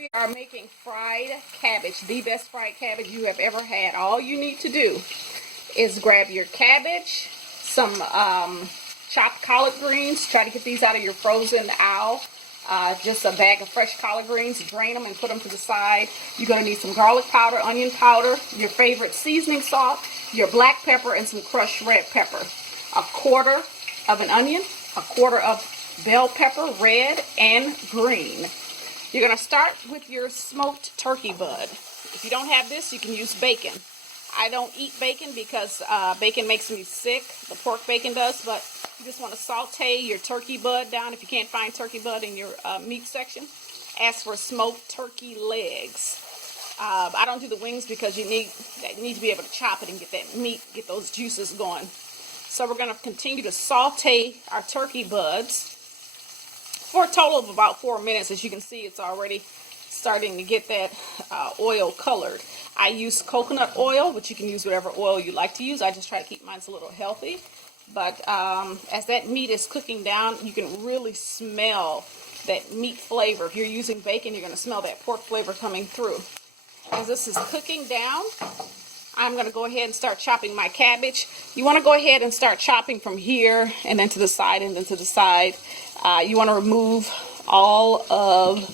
We are making fried cabbage, the best fried cabbage you have ever had. All you need to do is grab your cabbage, some chopped collard greens. Try to get these out of your frozen aisle. Just a bag of fresh collard greens. Drain them and put them to the side. You're going to need some garlic powder, onion powder, your favorite seasoning salt, your black pepper, and some crushed red pepper. A quarter of an onion, a quarter of bell pepper, red and green. You're going to start with your smoked turkey bud. If you don't have this, you can use bacon. I don't eat bacon because bacon makes me sick. The pork bacon does, but you just want to saute your turkey bud down. If you can't find turkey bud in your meat section, ask for smoked turkey legs. I don't do the wings because you need to be able to chop it and get that meat, get those juices going. So we're going to continue to saute our turkey buds for a total of about 4 minutes. As you can see, it's already starting to get that oil colored. I use coconut oil, but you can use whatever oil you like to use. I just try to keep mine a little healthy. But as that meat is cooking down, you can really smell that meat flavor. If you're using bacon, you're going to smell that pork flavor coming through. As this is cooking down, I'm going to go ahead and start chopping my cabbage. You want to go ahead and start chopping from here and then to the side and then to the side. You want to remove all of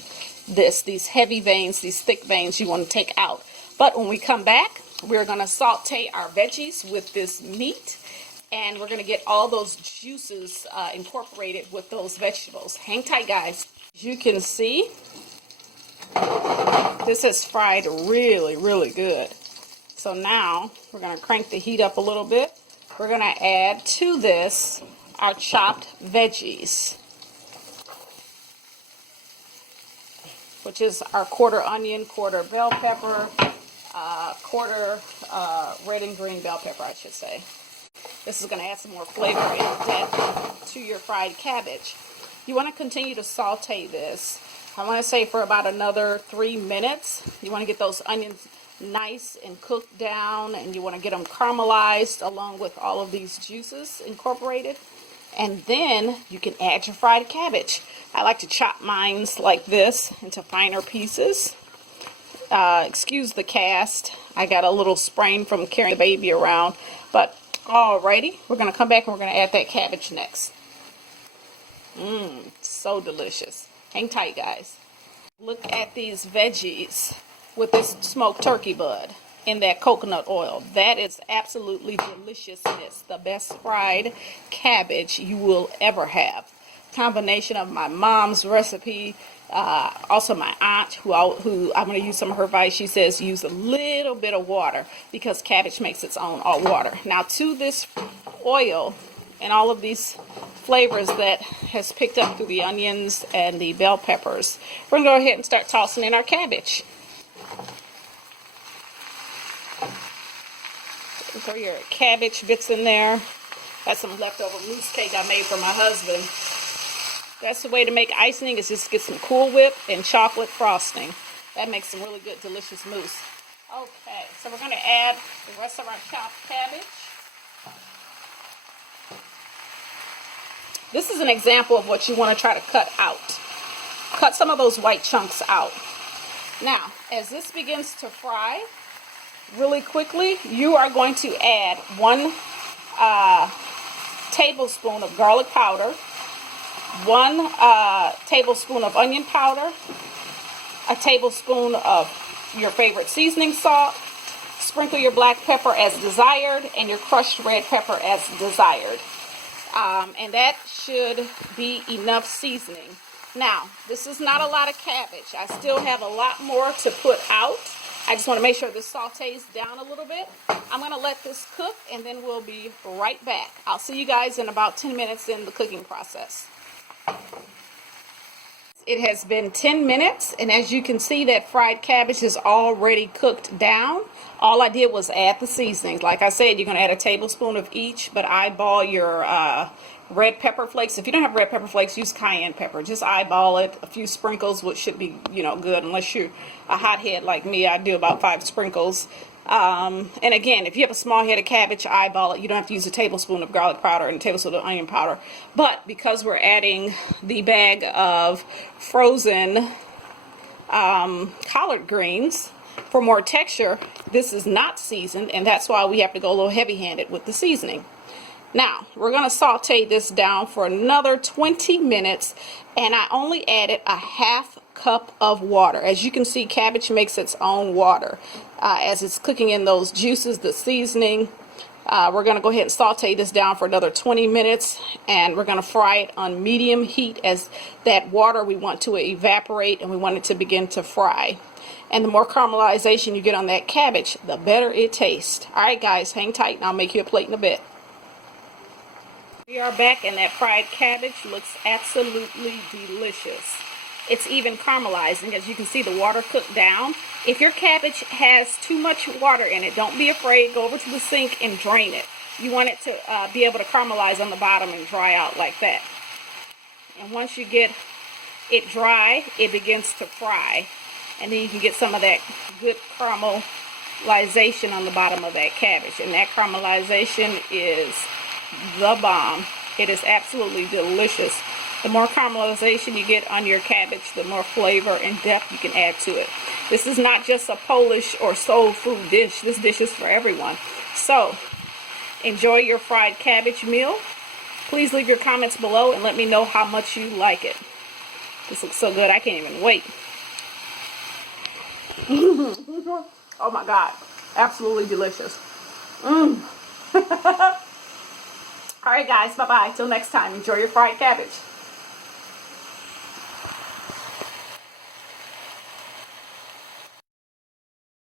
these heavy veins, these thick veins you want to take out. But when we come back, we're going to saute our veggies with this meat, and we're going to get all those juices incorporated with those vegetables. Hang tight, guys. As you can see, this is fried really, really good. So now we're going to crank the heat up a little bit. We're going to add to this our chopped veggies, which is our quarter onion, quarter bell pepper, quarter red and green bell pepper, I should say. This is going to add some more flavor and depth to your fried cabbage. You want to continue to saute this. I want to say for about another 3 minutes. You want to get those onions nice and cooked down, and you want to get them caramelized along with all of these juices incorporated. And then you can add your fried cabbage. I like to chop mine like this into finer pieces. Excuse the cast. I got a little sprain from carrying the baby around. But alrighty, we're going to come back and we're going to add that cabbage next. So delicious. Hang tight, guys. Look at these veggies with this smoked turkey bud in that coconut oil. That is absolutely deliciousness. The best fried cabbage you will ever have. Combination of my mom's recipe, also my aunt, who I'm going to use some of her advice. She says use a little bit of water because cabbage makes its own all water. Now to this oil and all of these flavors that has picked up through the onions and the bell peppers, we're going to go ahead and start tossing in our cabbage. Throw your cabbage bits in there. That's some leftover mousse cake I made for my husband. That's the way to make icing, is just get some Cool Whip and chocolate frosting. That makes some really good, delicious mousse. Okay, so we're going to add the rest of our chopped cabbage. This is an example of what you want to try to cut out. Cut some of those white chunks out. Now, as this begins to fry really quickly, you are going to add 1 tablespoon of garlic powder, 1 tablespoon of onion powder, a tablespoon of your favorite seasoning salt, sprinkle your black pepper as desired, and your crushed red pepper as desired. And that should be enough seasoning. Now, this is not a lot of cabbage. I still have a lot more to put out. I just want to make sure this sautés down a little bit. I'm going to let this cook, and then we'll be right back. I'll see you guys in about 10 minutes in the cooking process. It has been 10 minutes, and as you can see, that fried cabbage is already cooked down. All I did was add the seasonings. Like I said, you're going to add a tablespoon of each, but eyeball your red pepper flakes. If you don't have red pepper flakes, use cayenne pepper. Just eyeball it. A few sprinkles, which should be, good, unless you're a hothead like me. I do about 5 sprinkles. And again, if you have a small head of cabbage, eyeball it. You don't have to use a tablespoon of garlic powder and a tablespoon of onion powder. But because we're adding the bag of frozen collard greens for more texture. This is not seasoned, and that's why we have to go a little heavy-handed with the seasoning. Now, we're going to saute this down for another 20 minutes, and I only added a half cup of water. As you can see, cabbage makes its own water. As it's cooking in those juices, the seasoning, we're going to go ahead and saute this down for another 20 minutes, and we're going to fry it on medium heat as that water we want to evaporate and we want it to begin to fry. And the more caramelization you get on that cabbage, the better it tastes. Alright guys, hang tight and I'll make you a plate in a bit. We are back, and that fried cabbage looks absolutely delicious. It's even caramelizing. As you can see, the water cooked down. If your cabbage has too much water in it, don't be afraid. Go over to the sink and drain it. You want it to be able to caramelize on the bottom and dry out like that. And once you get it dry, it begins to fry. And then you can get some of that good caramelization on the bottom of that cabbage. And that caramelization is the bomb. It is absolutely delicious. The more caramelization you get on your cabbage, the more flavor and depth you can add to it. This is not just a Polish or soul food dish. This dish is for everyone. So, enjoy your fried cabbage meal. Please leave your comments below and let me know how much you like it. This looks so good, I can't even wait. Oh my God, absolutely delicious. Alright guys, bye-bye. Till next time, enjoy your fried cabbage.